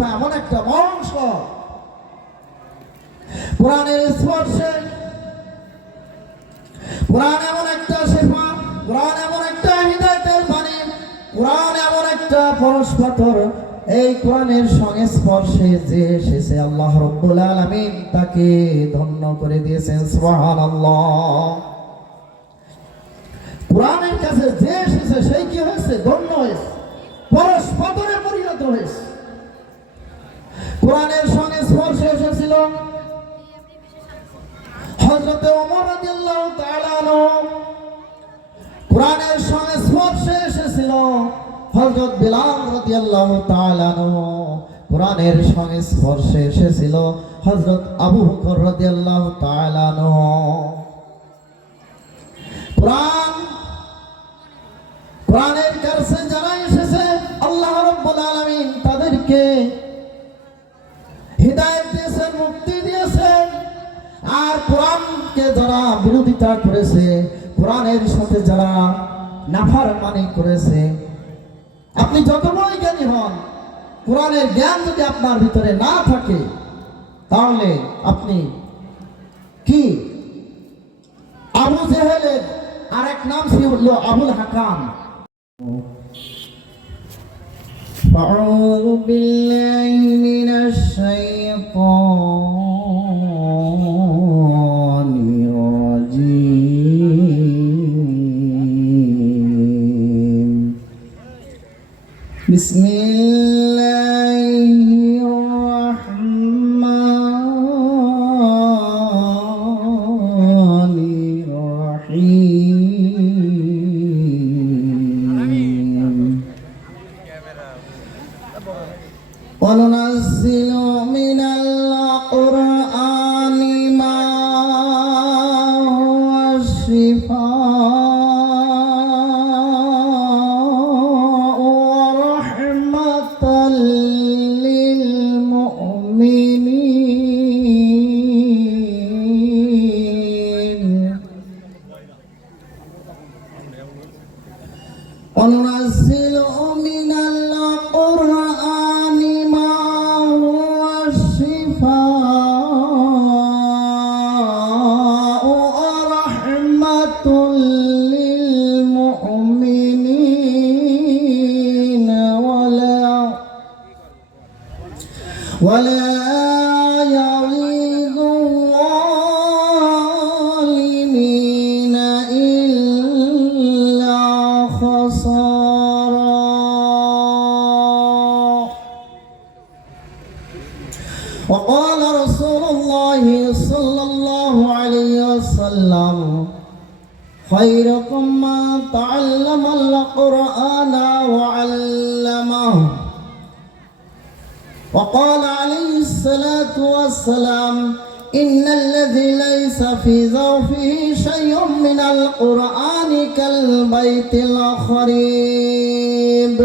শিফা এমন একটা অংশ, কোরআনের স্পর্শে, কোরআন এমন একটা শিফা, কোরআন এমন একটা হিদায়াতের বাণী, কোরআন এমন একটা পরশপাথর। এই কোরআনের সংস্পর্শে যে এসেছে আল্লাহ রাব্বুল আলামিন তাকে ধন্য করে দিয়েছেন। সুবহানাল্লাহ। কোরআনের কাছে যে এসেছে সেই কি হয়েছে? ধন্য হয়েছে, পরশপাথরে পরিণত হয়েছে। কোরআনের সংস্পর্শে এসেছিল হযরত ওমর রাদিয়াল্লাহু তাআলা আনহু, কোরআনের সংস্পর্শে এসেছিল হযরত বিলাল রাদিয়াল্লাহু তাআলা আনহু, কোরআনের সংস্পর্শে এসেছিল হযরত আবু বকর রাদিয়াল্লাহু তাআলা আনহু। কোরআনের কাছে যারা এসেছে আল্লাহ রাব্বুল আলামিন তাদেরকে হিদায়াত দিয়েছেন, মুক্তি দিয়েছেন। আর কোরআনকে যারা বিরোধিতা করেছে, কোরআনের সাথে যারা নাফরমানি করেছে, আপনি যত বড় জ্ঞানী হন, কোরআনের জ্ঞান যদি আপনার ভিতরে না থাকে তাহলে আপনি কি? আবু জেহেলের আরেক নাম ছিল আবুল হাকাম। আউযু বিল্লাহি মিনাশ শাইতানির রাজীম। বিসমিল্লাহির রাহমানির রাহিম। وننزل من القرآن ما هو شفاء ورحمة للمؤمنين. وننزل من القرآن ما هو شفاء ورحمة للمؤمنين ولا يزيد الظالمين إلا خسارا. وقال رسول الله صلى الله عليه وسلم خيركم من تعلم القرآن وعلمه. وقال عليه الصلاة والسلام إن الذي ليس في ظرفه شيء من القرآن كالبيت الخريب.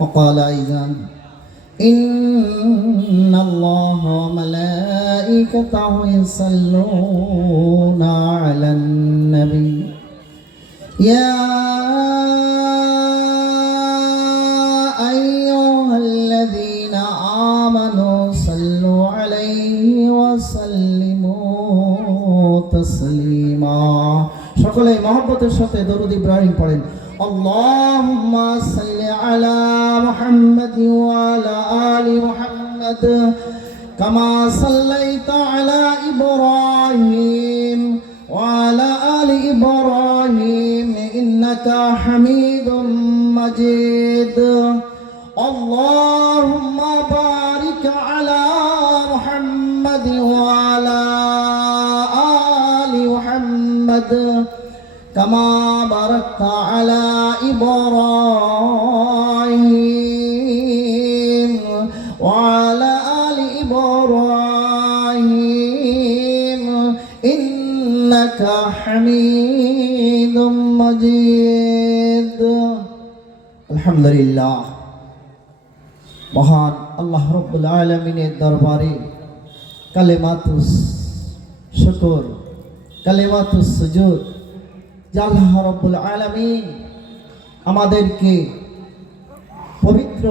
وقال أيضا إن الله وملائكته يصلون على النبي يا أيها الذين آمنوا صلوا عليه وسلموا تسليما. সকলে মহব্বতের সাথে দরুদ ইব্রাহিম পড়েন। আল্লাহুম্মা সাল্লি আলা মুহাম্মাদ ওয়া আলা আলি মুহাম্মাদ কামা সাল্লাইতা আলা ইব্রাহিম ওয়া আলা আলি ইব্রাহিম ইন্নাকা হামিদুম মাজিদ. আল্লাহুম্মা বারিক আলা মুহাম্মাদ ওয়া আলা আলি মুহাম্মাদ كما باركت على إبراهيم وعلى آل إبراهيم إنك حميد مجيد. الحمد لله. মহান আল্লাহ রাব্বুল আলামিনের দরবারে কালেমাতুস শুকর, কালেমাতুস সুজুদ, আল্লাহ রাব্বুল আলামিন আমাদেরকে পবিত্র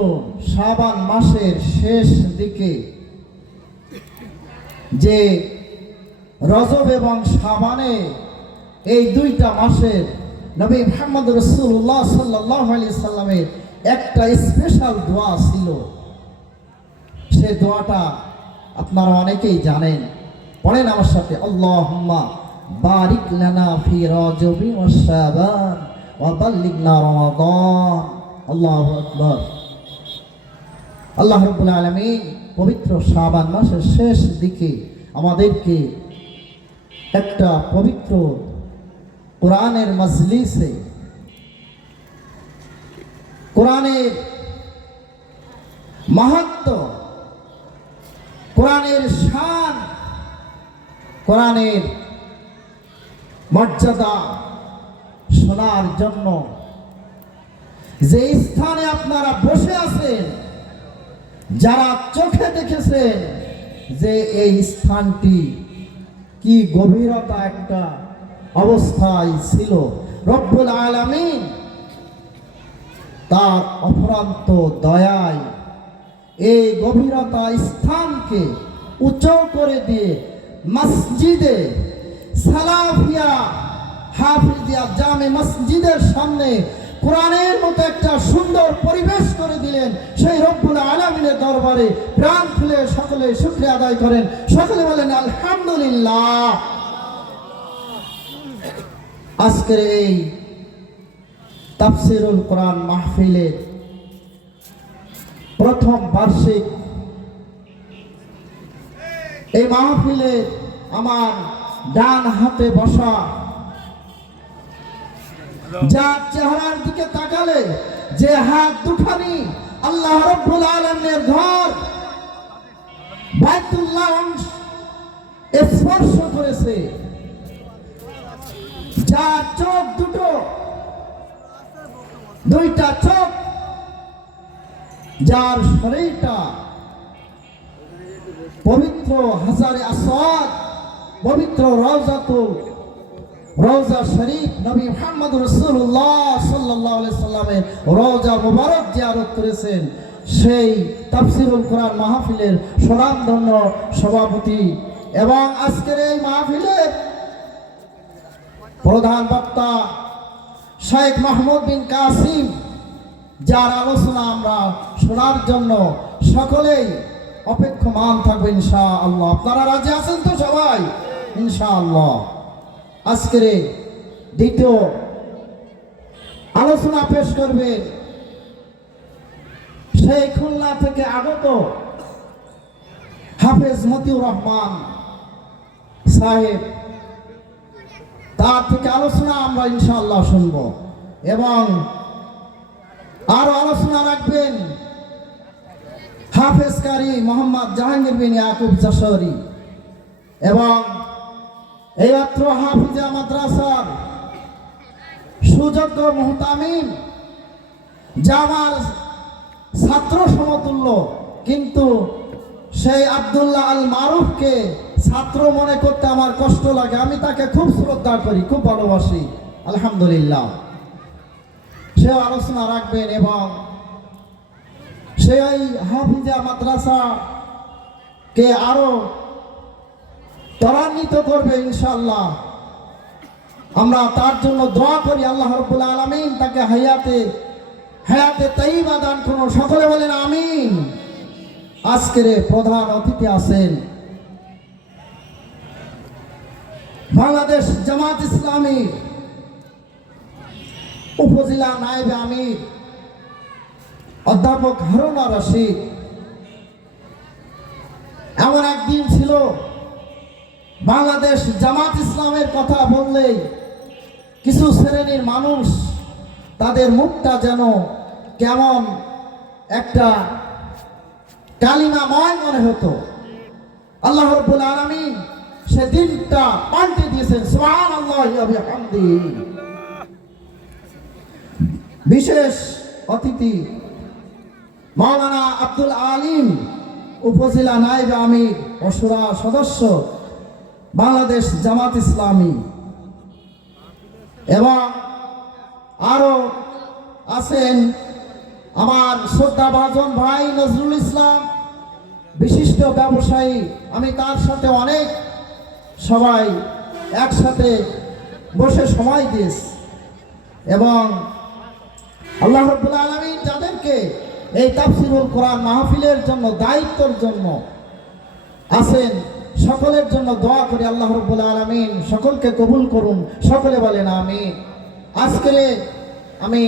শাবান মাসের শেষ দিকে যে রজব এবং শাবানে এই দুইটা মাসের নবী মুহাম্মদ রাসূলুল্লাহ সাল্লাল্লাহু আলাইহি সাল্লামের একটা স্পেশাল দোয়া ছিল। সে দোয়াটা আপনারা অনেকেই জানেন, পড়েন আমার সাথে, আল্লাহুম্মা বারিক লানা ফি রজবি ওয়া শাবান ওয়া বাল্লিগনা রমাদান। আল্লাহু আকবার। আল্লাহ রাব্বুল আলামিন পবিত্র শাবান মাসের শেষ দিকে আমাদেরকে একটা পবিত্র কোরআনের মজলিসে কোরআনের মাহাত্ম্য, কোরআনের শান, কোরআনের মর্যাদা শোনার জন্য যে স্থানে আপনারা বসে আছেন, যারা চোখে দেখেছেন যে এই স্থানটি কি গভীরতা একটা অবস্থায় ছিল, রব্বুল আলামিন তার অফুরন্ত দয়ায় এই গভীরতা স্থানকে উঁচু করে দিয়ে মসজিদে সালাফিয়া হাফিজিয়া জামে মসজিদের সামনে কোরআনের মতো একটা সুন্দর পরিবেশ করে দিলেন। সেই রব্বুল আলামিনের দরবারে প্রাণ খুলে সকলে শুকরিয়া আদায় করেন, সকলে বলেন আলহামদুলিল্লাহ। আজকের এই তাফসীরুল কোরআন মাহফিলের প্রথম বার্ষিক এই মাহফিলে আমার ডান হাতে বসা, যার চেহারার দিকে তাকালে যে হাত দুখানি আল্লাহ রাব্বুল আলামিনের ঘর বাইতুল্লাহ স্পর্শ করেছে, যার চোখ দুইটা চোখ, যার শরীরটা পবিত্র হাজারে আসওয়াদ, পবিত্র রওজা শরীফ নবী মুহাম্মদ রাসূলুল্লাহ সাল্লাল্লাহু আলাইহি সাল্লামের রওজা মুবারক জিয়ারত করেছেন, সেই তাফসীরুল কোরআন মাহফিলের স্বনামধন্য সভাপতি এবং আজকের এই মাহফিলের প্রধান বক্তা শেখ মাহমুদ বিন কাসিম, যার আলোচনা আমরা শোনার জন্য সকলেই অপেক্ষমান থাকবে ইনশাআল্লাহ। আপনারা রাজি আছেন তো সবাই? ইনশাআল্লাহ। আজকের দ্বিতীয় আলোচনা পেশ করবে সেই খুলনা থেকে আগত হাফেজ মতিউর রহমান সাহেব, তার থেকে আলোচনা আমরা ইনশাআল্লাহ শুনব এবং আরো আলোচনা রাখবেন হাফেজ কারি মোহাম্মদ জাহাঙ্গীর বিন ইয়াকুব যশোরী এবং এইমাত্র হাফিজা মাদ্রাসার সুযোগ্য মুহতামিম, যা আমার ছাত্র সমতুল্য, কিন্তু সেই আব্দুল্লাহ আল মারুফকে ছাত্র মনে করতে আমার কষ্ট লাগে। আমি তাকে খুব শ্রদ্ধা করি, খুব ভালোবাসি, আলহামদুলিল্লাহ। সেও আলোচনা রাখবেন এবং সেই হাফিজা মাদ্রাসাকে আরো ত্বরান্বিত করবে ইনশাআল্লাহ। আমরা তার জন্য দোয়া করি, আল্লাহ রাব্বুল আলামিন তাকে হায়াতে তাইয়্যিবা দান করুন, সকলে বলেন আমিন। আজকের প্রধান অতিথি আছেন বাংলাদেশ জামাত ইসলামী উপজেলা নায়েবে আমির অধ্যাপক হারুন আর রশিদ। এমন একদিন ছিল বাংলাদেশ জামাত ইসলামের কথা বললেই কিছু শ্রেণীর মানুষ তাদের মুখটা যেন কেমন একটা কালিমাময় মনে হতো। আল্লাহ রাব্বুল আলামিন সেদিনটা পাল্টে দিয়েছেন, সুবহানাল্লাহি ওয়া বিহামদিহি। বিশেষ অতিথি মাওলানা আব্দুল আলিম, উপজেলা নায়েব আমির ও শুরা সদস্য বাংলাদেশ জামাত ইসলামী, এবং আরো আছেন আমার শ্রদ্ধাভাজন ভাই নজরুল ইসলাম বিশিষ্ট ব্যবসায়ী, আমি তার সাথে অনেক সবাই একসাথে বসে সময় দিয়েছি এবং আল্লাহ রাব্বুল আলামিন যাদেরকে এই তাফসীরুল কোরআন মাহফিলের জন্য দায়িত্বের জন্য আছেন সকলের জন্য দোয়া করি আল্লাহ রাব্বুল আলামিন সকলকে কবুল করুন। সকলে বলেন আমিন। আজকে আমি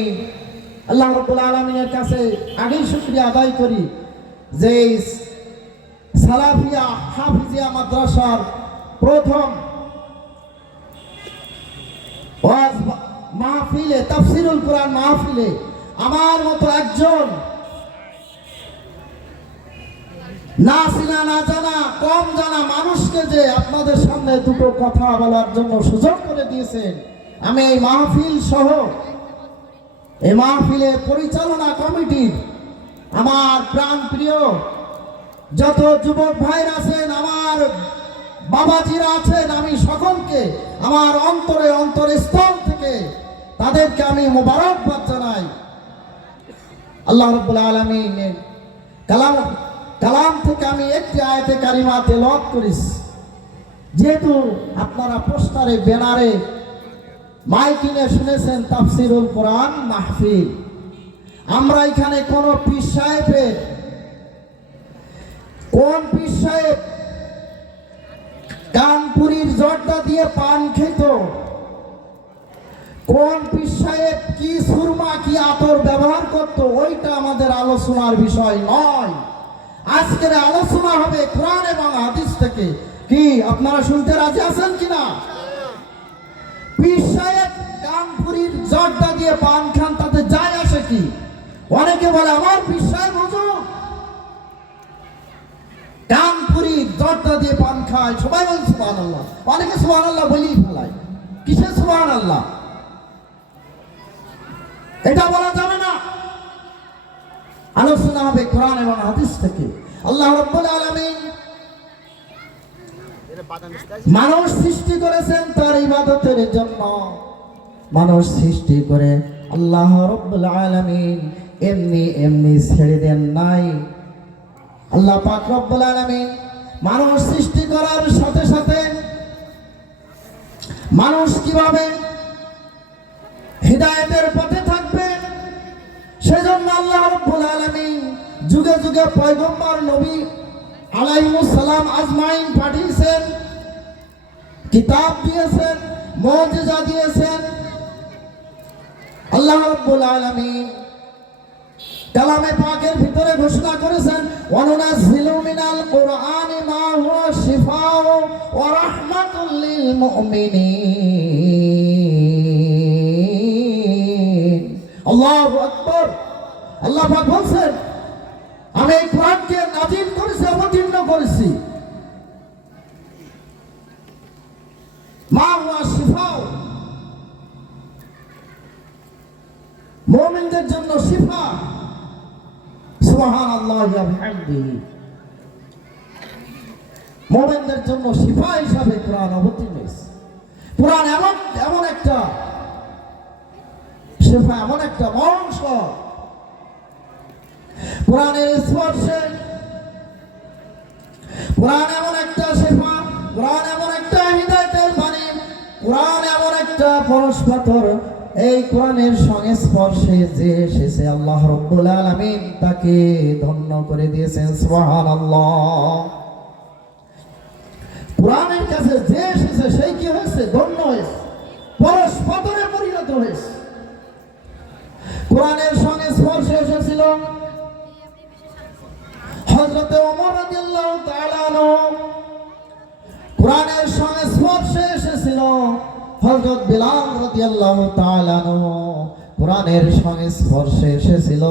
আল্লাহ রাব্বুল আলামিনের কাছে আগেই শুকরিয়া আদায় করি যে সালাফিয়া হাফিজিয়া মাদ্রাসার প্রথম ওয়াজ মাহফিলে তাফসীরুল কোরআন মাহফিলে আমার মতো একজন না চিনা না জানা কম জানা মানুষকে যে আপনাদের সামনে দুটো কথা বলার জন্য সুযোগ করে দিয়েছেন, আমি এই মাহফিল সহ এই মাহফিলের পরিচালনা কমিটির আমার প্রাণ প্রিয় যত যুবক ভাইরা আছেন, আমার বাবাজিরা আছেন, আমি সকলকে আমার অন্তরস্থল থেকে তাদেরকে আমি মোবারকবাদ জানাই। আল্লাহ রাব্বুল আলামিনের কালাম থেকে আমি একটি আয়াতে কারিমা তেলাওয়াত করেছি। যেহেতু আপনারা পোস্টারে ব্যানারে মাইকিনে শুনেছেন তাফসীরুল কোরআন মাহফিল, আমরা এখানে কোন পীর সাহেবের কোন পীর সাহেব কানপুরীর জর্দা দিয়ে পান খেত, কোন পীর সাহেব কি সুরমা কি আতর ব্যবহার করত, ওইটা আমাদের আলোচনার বিষয় নয়। আজকের আলোচনা হবে কোরআন এবং হাদিস থেকে। কি আপনারা শুনতে রাজি আছেন কিনা? পীর সাহেব কানপুরীর জর্দা দিয়ে পান খান, তাতে যায় আসে কি? অনেকে বলে আমার পীর সাহেব হুজুর কানপুরীর জর্দা দিয়ে পান খায়, সবাই বলে সুবহানাল্লাহ, অনেকে সুবহানাল্লাহ বলেই ফেলায়। কিসের সুবহানাল্লাহ? এটা বলা যাবে না। আলোচনা হবে কোরআন এবং হাদিস থেকে। আল্লাহ রাব্বুল আলামিন মানুষ সৃষ্টি করেছেন তার ইবাদতের জন্য। মানুষ সৃষ্টি করে আল্লাহ রাব্বুল আলামিন এমনি ছেড়ে দেন নাই। আল্লাহ পাক রব্বুল আলামিন মানুষ সৃষ্টি করার সাথে সাথে মানুষ কিভাবে হিদায়াতের পথে থাকবে সেজন্য আল্লাহ রাব্বুল আলামিন যুগে যুগে পয়গম্বর নবী আলাইহিস সালাম আজমাইন পাঠিয়েছেন, কিতাব দিয়েছেন, মুজিজা দিয়েছেন। আল্লাহ রাব্বুল আলামিন কালামে পাকের ভিতরে ঘোষণা করেছেন ওয়ানুনাজ্জিলু মিনাল কুরআনি মা হুয়া শিফাউ ওয়া রাহমাতুল লিল মুমিনিন। আল্লাহু আকবার। আল্লাহ পাক বলেন আমি এই কোরআনকে নাযিল করেছি, অবতীর্ণ করেছি মা হুয়া শিফাউ, মুমিনদের জন্য শিফা। সুবহানাল্লাহ ওয়া বিহামদিহি। মুমিনদের জন্য শিফা হিসাবে কোরআন অবতীর্ণ হয়েছে। কোরআন এমন একটা শিফা, এমন একটা অংশ, কোরআনের স্পর্শে কোরআন এমন একটা শিফা, কোরআন এমন একটা হিদায়াতের বাণী, কোরআন এমন একটা পরশপাথর। এই কোরআনের সংস্পর্শে যে এসেছে আল্লাহ রাব্বুল আলামিন তাকে ধন্য করে দিয়েছেন। সুবহানাল্লাহ। কোরআনের কাছে যে এসেছে সেই কি হয়েছে? ধন্য হয়েছে, পরশপাথরে পরিণত হয়েছে। কোরআনের সংস্পর্শে এসেছিল হযরত ওমর রাদিয়াল্লাহু তাআলা আনহু, কোরআনের সংস্পর্শে এসেছিল হযরত বিলাল রাদিয়াল্লাহু তাআলা আনহু, কোরআনের সংস্পর্শে এসেছিল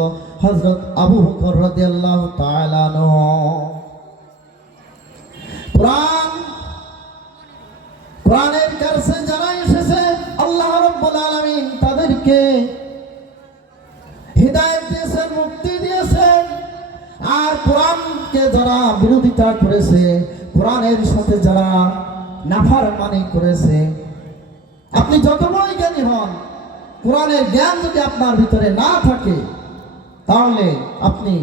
হযরত আবু বকর রাদিয়াল্লাহু তাআলা আনহু। কোরআনের কাছে যারা এসেছে আল্লাহ রাব্বুল আলামিন তাদেরকে হিদায়াত দিয়েছেন, মুক্তি দিয়েছেন। আর কোরআনকে যারা বিরোধিতা করেছে, কোরআনের সাথে যারা নাফরমানি করেছে, আপনি যত বড় জ্ঞানী হন, কোরআনের জ্ঞান যদি আপনার ভিতরে না থাকে তাহলে আপনি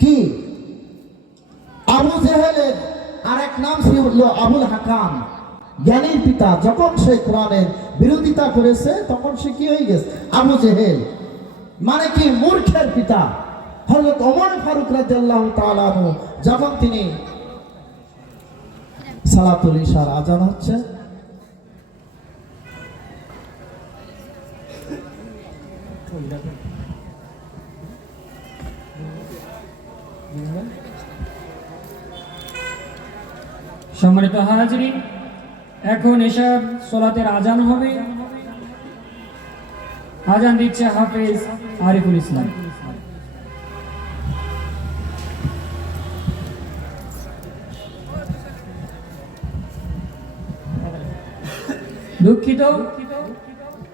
কি? আবু জেহেলের আরেক নাম ছিল আবুল হাকাম, জ্ঞানীর পিতা। যখন সে কোরআনের বিরোধিতা করেছে তখন সে কি হয়ে গেছে? আবু জেহেল, মানে কি? মূর্খের পিতা। হযরত ওমর ফারুক রাদিয়াল্লাহু তাআলা আনহু যখন তিনি সালাতুল ইশার আজান হচ্ছে, সম্মানিত হাজিরিন, এখন এশার সালাতের আজান হবে। আজান দিচ্ছে হাফেজ আরিফুল ইসলাম। দুঃখিত,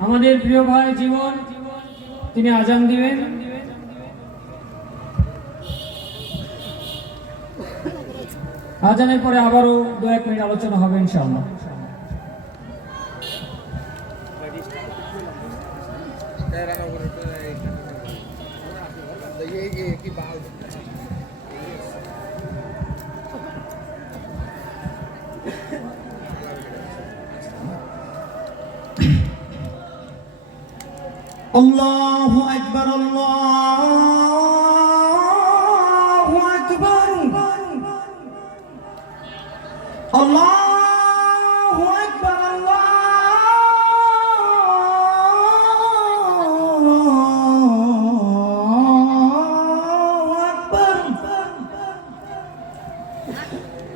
আমাদের প্রিয় ভাই জীবন, তিনি আজান দিবেন। আজানের পরে আবারও 2-1 মিনিট আলোচনা হবে ইনশাআল্লাহ। আল্লাহু আকবার, আল্লাহু আকবার, আল্লাহু আকবার, আল্লাহু আকবার।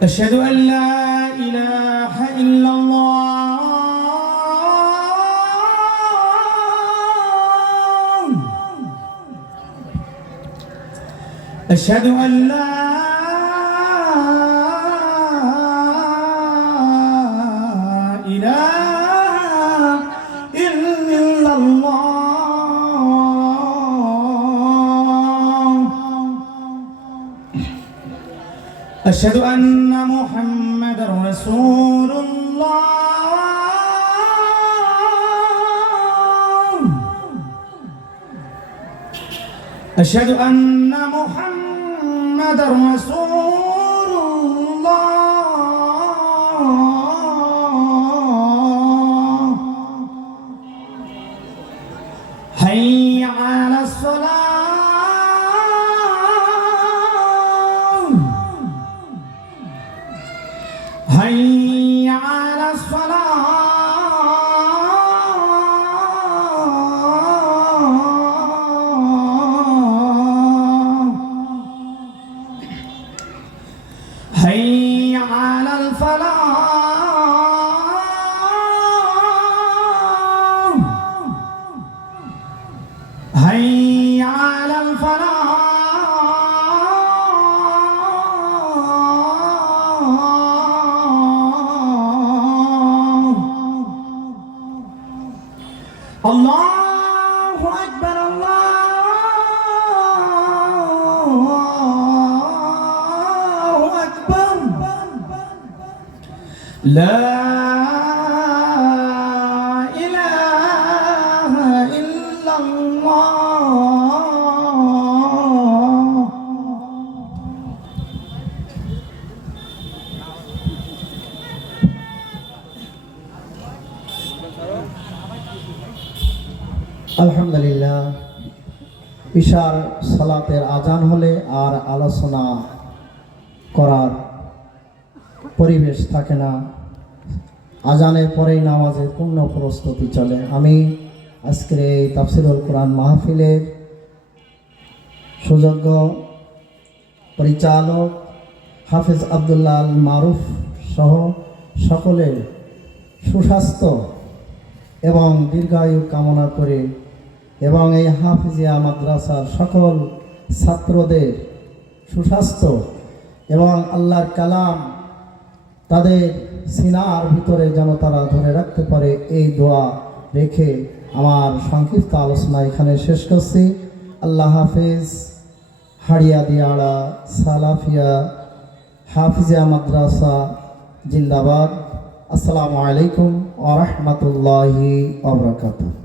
আশহাদু আন লা ইলাহা ইল্লাল্লাহ أشهد أن لا إله إلا الله أشهد أن محمدا رسول الله أشهد أن محمدا رسول الله حي على الصلاة حي على حي على الفلاح حي على الفلاح الله أكبر الله أكبر لا إله إلا الله আলহামদুলিল্লাহ। ইশার সালাতের আজান হলে আর আলোচনা করার পরিবেশ থাকে না। আজানের পরেই নামাজের পূর্ণ প্রস্তুতি চলে। আমি আজকের এই তাফসিরুল কোরআন মাহফিলের সুযোগ্য পরিচালক হাফেজ আব্দুল্লাহ আল মারুফ সহ সকলের সুস্বাস্থ্য এবং দীর্ঘায়ু কামনা করে এবং এই হাফিজিয়া মাদ্রাসার সকল ছাত্রদের সুস্বাস্থ্য এবং আল্লাহর কালাম তাদের সিনার ভিতরে যেন তারা ধরে রাখতে পারে, এই দোয়া রেখে আমার সংক্ষিপ্ত আলোচনা এখানে শেষ করছি। আল্লাহ হাফিজ। হাড়িয়া দিয়াড়া সালাফিয়া হাফিজিয়া মাদ্রাসা জিন্দাবাদ। আসসালামু আলাইকুম ওয়া রাহমাতুল্লাহি ওয়া বারাকাতুহু।